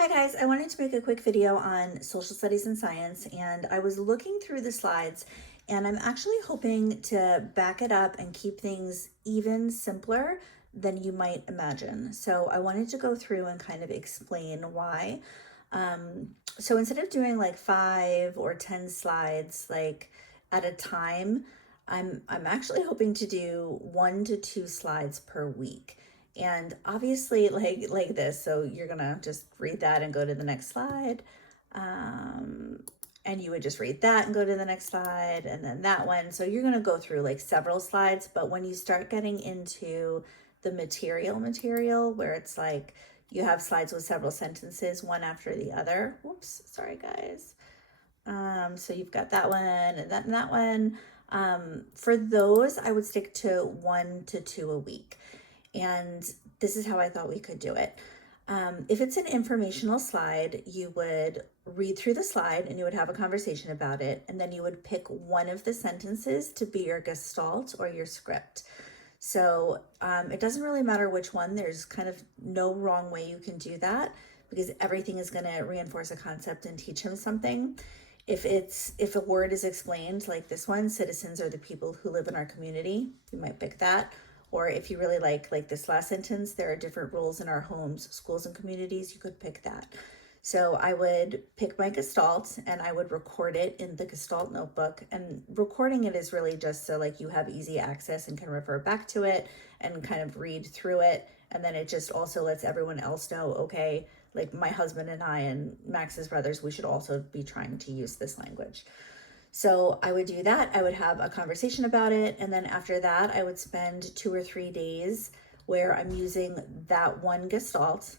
Hi guys, I wanted to make a quick video on social studies and science, and I was looking through the slides and I'm actually hoping to back it up and keep things even simpler than you might imagine. So I wanted to go through and kind of explain why. So instead of doing like 5 or 10 slides like at a time, I'm actually hoping to do 1 to 2 slides per week. And obviously like this, so you're gonna just read that and go to the next slide. Um, and you would just read that and go to the next slide and then that one. So you're gonna go through like several slides, but when you start getting into the material where it's like you have slides with several sentences, one after the other. Whoops, sorry guys. So you've got that one and that one. For those, I would stick to 1 to 2 a week. And this is how I thought we could do it. If it's an informational slide, you would read through the slide and you would have a conversation about it. And then you would pick one of the sentences to be your gestalt or your script. So it doesn't really matter which one. There's kind of no wrong way you can do that because everything is going to reinforce a concept and teach him something. If a word is explained like this one, citizens are the people who live in our community, you might pick that. Or if you really like this last sentence, there are different roles in our homes, schools, and communities, you could pick that. So I would pick my gestalt and I would record it in the gestalt notebook. And recording it is really just so like you have easy access and can refer back to it and kind of read through it. And then it just also lets everyone else know, okay, like my husband and I and Max's brothers, we should also be trying to use this language. So I would do that. I would have a conversation about it. And then after that, I would spend 2 or 3 days where I'm using that one gestalt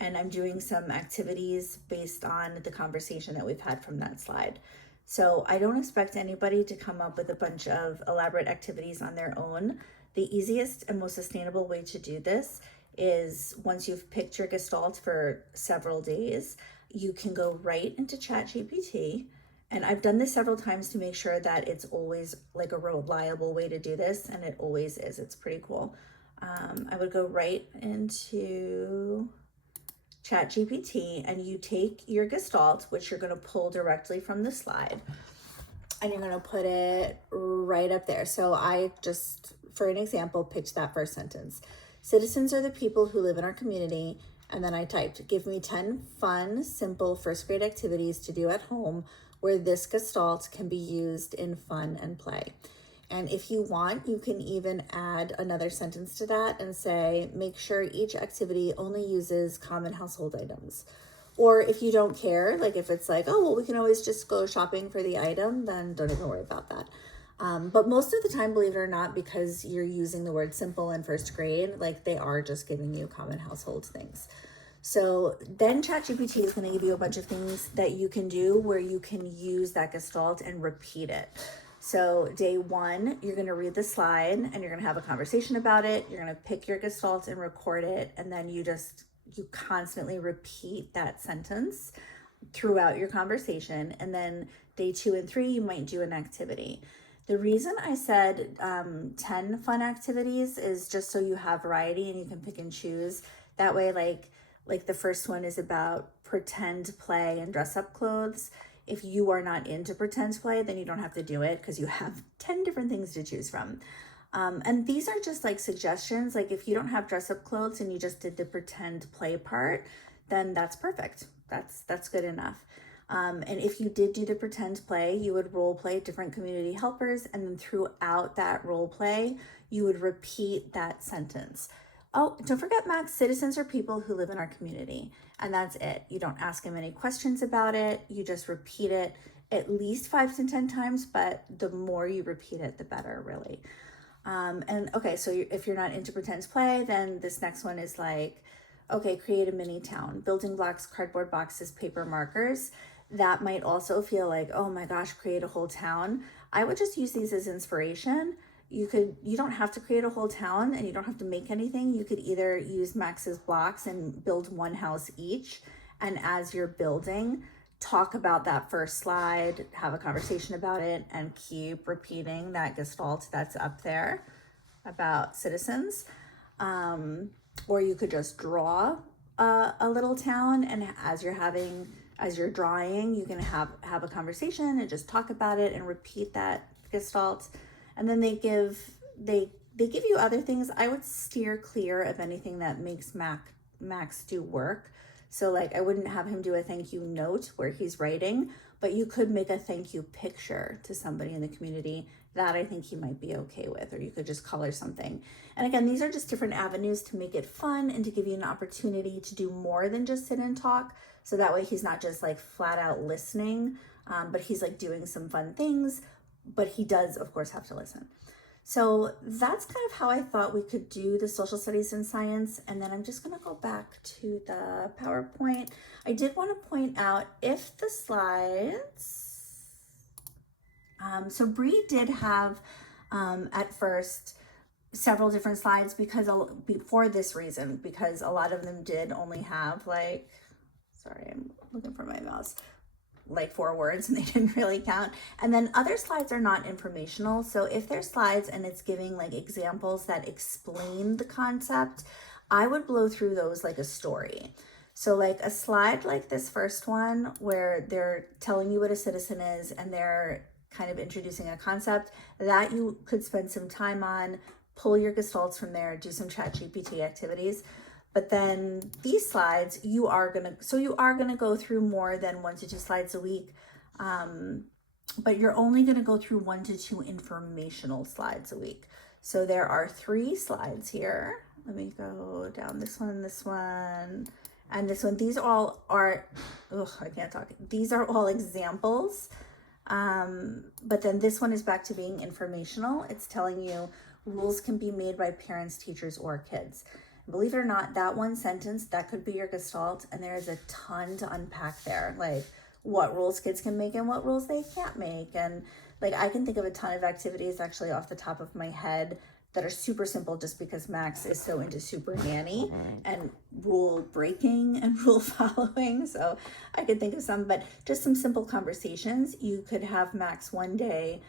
and I'm doing some activities based on the conversation that we've had from that slide. So I don't expect anybody to come up with a bunch of elaborate activities on their own. The easiest and most sustainable way to do this is once you've picked your gestalt for several days, you can go right into ChatGPT. And I've done this several times to make sure that it's always like a reliable way to do this, and it always is. It's pretty cool. I would go right into ChatGPT and you take your gestalt, which you're going to pull directly from the slide, and you're going to put it right up there. So I just, for an example, picked that first sentence. Citizens are the people who live in our community. And then I typed, give me 10 fun, simple first grade activities to do at home where this gestalt can be used in fun and play. And if you want, you can even add another sentence to that and say, make sure each activity only uses common household items. Or if you don't care, like if it's like, oh, well, we can always just go shopping for the item, then don't even worry about that. But most of the time, believe it or not, because you're using the word simple in first grade, like they are just giving you common household things. So then ChatGPT is going to give you a bunch of things that you can do where you can use that gestalt and repeat it. So day one, you're going to read the slide and you're going to have a conversation about it. You're going to pick your gestalt and record it. And then you constantly repeat that sentence throughout your conversation. And then day 2 and 3, you might do an activity. The reason I said 10 fun activities is just so you have variety and you can pick and choose. That way, like the first one is about pretend play and dress up clothes. If you are not into pretend play, then you don't have to do it because you have 10 different things to choose from. And these are just like suggestions. Like if you don't have dress up clothes and you just did the pretend play part, then that's perfect. That's good enough. And if you did do the pretend play, you would role play different community helpers. And then throughout that role play, you would repeat that sentence. Oh, don't forget, Max, citizens are people who live in our community. And that's it. You don't ask him any questions about it. You just repeat it at least 5 to 10 times, but the more you repeat it, the better, really. And okay, so if you're not into pretend play, then this next one is like, okay, create a mini town, building blocks, cardboard boxes, paper markers. That might also feel like, oh my gosh, create a whole town. I would just use these as inspiration. You don't have to create a whole town and you don't have to make anything. You could either use Max's blocks and build one house each. And as you're building, talk about that first slide, have a conversation about it, and keep repeating that gestalt that's up there about citizens. Or you could just draw a little town, and as you're drawing, you can have a conversation and just talk about it and repeat that gestalt. And then they give you other things. I would steer clear of anything that makes Max do work. So like I wouldn't have him do a thank you note where he's writing, but you could make a thank you picture to somebody in the community. That I think he might be okay with, or you could just color something. And again, these are just different avenues to make it fun and to give you an opportunity to do more than just sit and talk. So that way he's not just like flat out listening, but he's like doing some fun things, but he does of course have to listen. So that's kind of how I thought we could do the social studies and science. And then I'm just going to go back to the PowerPoint. I did want to point out if the slides, so Bree did have at first several different slides because for this reason, because a lot of them did only have like, sorry, I'm looking for my mouse, like 4 words, and they didn't really count. And then other slides are not informational. So if there's slides and it's giving like examples that explain the concept, I would blow through those like a story. So like a slide like this first one where they're telling you what a citizen is and they're kind of introducing a concept that you could spend some time on, pull your gestalts from there, do some ChatGPT activities. But then these slides, you are gonna go through more than 1 to 2 slides a week, but you're only gonna go through 1 to 2 informational slides a week. So there are 3 slides here. Let me go down this one, and this one. These all are, I can't talk. These are all examples. But then this one is back to being informational. It's telling you rules can be made by parents, teachers, or kids. Believe it or not, that one sentence, that could be your gestalt, and there is a ton to unpack there, like what rules kids can make and what rules they can't make. And like I can think of a ton of activities actually off the top of my head that are super simple just because Max is so into Super Nanny and rule breaking and rule following. So I could think of some, but just some simple conversations. You could have Max one day,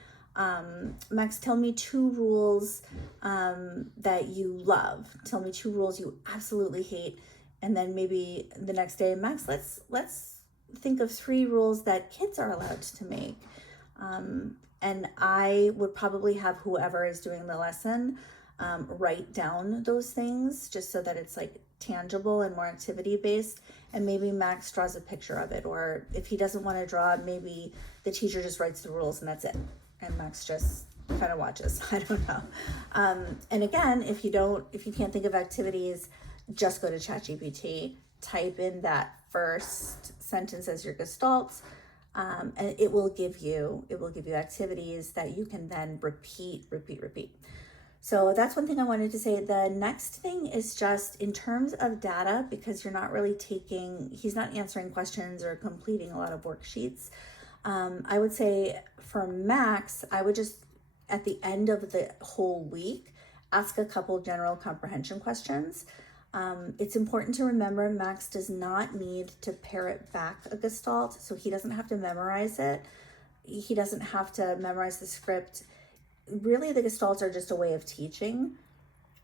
Max, tell me 2 rules that you love. Tell me 2 rules you absolutely hate. And then maybe the next day, Max, let's think of 3 rules that kids are allowed to make. And I would probably have whoever is doing the lesson write down those things just so that it's like tangible and more activity based. And maybe Max draws a picture of it, or if he doesn't want to draw, maybe the teacher just writes the rules and that's it. And Max just kind of watches. I don't know. And again, if you can't think of activities, just go to ChatGPT, type in that first sentence as your gestalt, and it will give you activities that you can then repeat. So that's one thing I wanted to say. The next thing is just in terms of data, because you're not really he's not answering questions or completing a lot of worksheets. I would say for Max, I would just, at the end of the whole week, ask a couple general comprehension questions. It's important to remember Max does not need to parrot back a gestalt, so he doesn't have to memorize it. He doesn't have to memorize the script. Really, the gestalts are just a way of teaching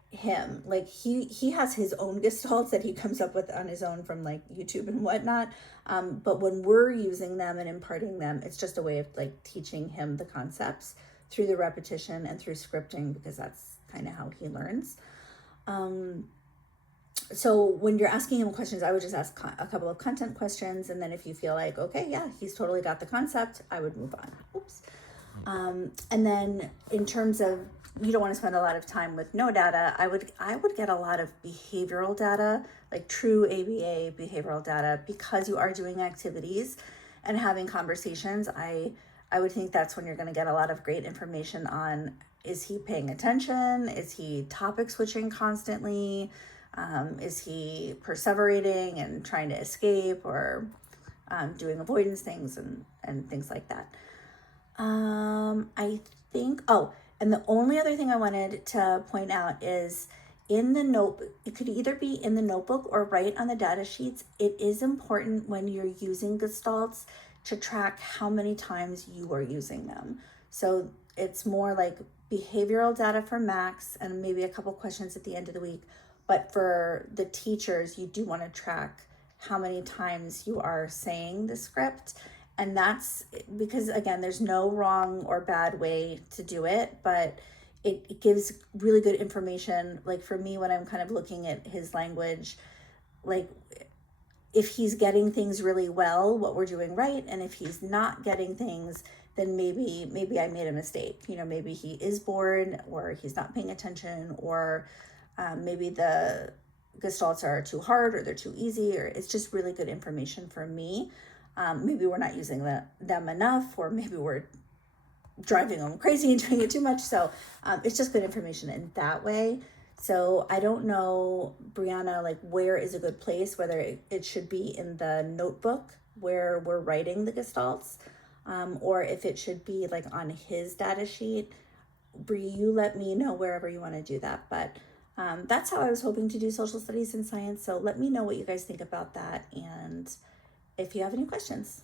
him. Like he has his own gestalts that he comes up with on his own from like YouTube and whatnot. But when we're using them and imparting them, it's just a way of like teaching him the concepts through the repetition and through scripting, because that's kind of how he learns. So when you're asking him questions, I would just ask a couple of content questions. And then if you feel like, okay, yeah, he's totally got the concept, I would move on. Oops. And then in terms of, you don't want to spend a lot of time with no data, I would get a lot of behavioral data, like true ABA behavioral data, because you are doing activities and having conversations. I would think that's when you're going to get a lot of great information on, is he paying attention? Is he topic switching constantly? Is he perseverating and trying to escape, or doing avoidance things and things like that? I think, and the only other thing I wanted to point out is in the notebook, it could either be in the notebook or right on the data sheets. It is important when you're using gestalts to track how many times you are using them. So it's more like behavioral data for Max and maybe a couple questions at the end of the week, But for the teachers, you do want to track how many times you are saying the script. And that's because, again, there's no wrong or bad way to do it, but it gives really good information. Like for me, when I'm kind of looking at his language, like if he's getting things really well, what we're doing right, and if he's not getting things, then maybe I made a mistake. Maybe he is bored, or he's not paying attention, or maybe the gestalts are too hard, or they're too easy, or it's just really good information for me. Maybe we're not using them enough, or maybe we're driving them crazy and doing it too much. So it's just good information in that way. So I don't know, Brianna, like where is a good place, whether it should be in the notebook where we're writing the gestalts, or if it should be like on his data sheet. Bri, you let me know wherever you want to do that. But that's how I was hoping to do social studies and science. So let me know what you guys think about that, and if you have any questions.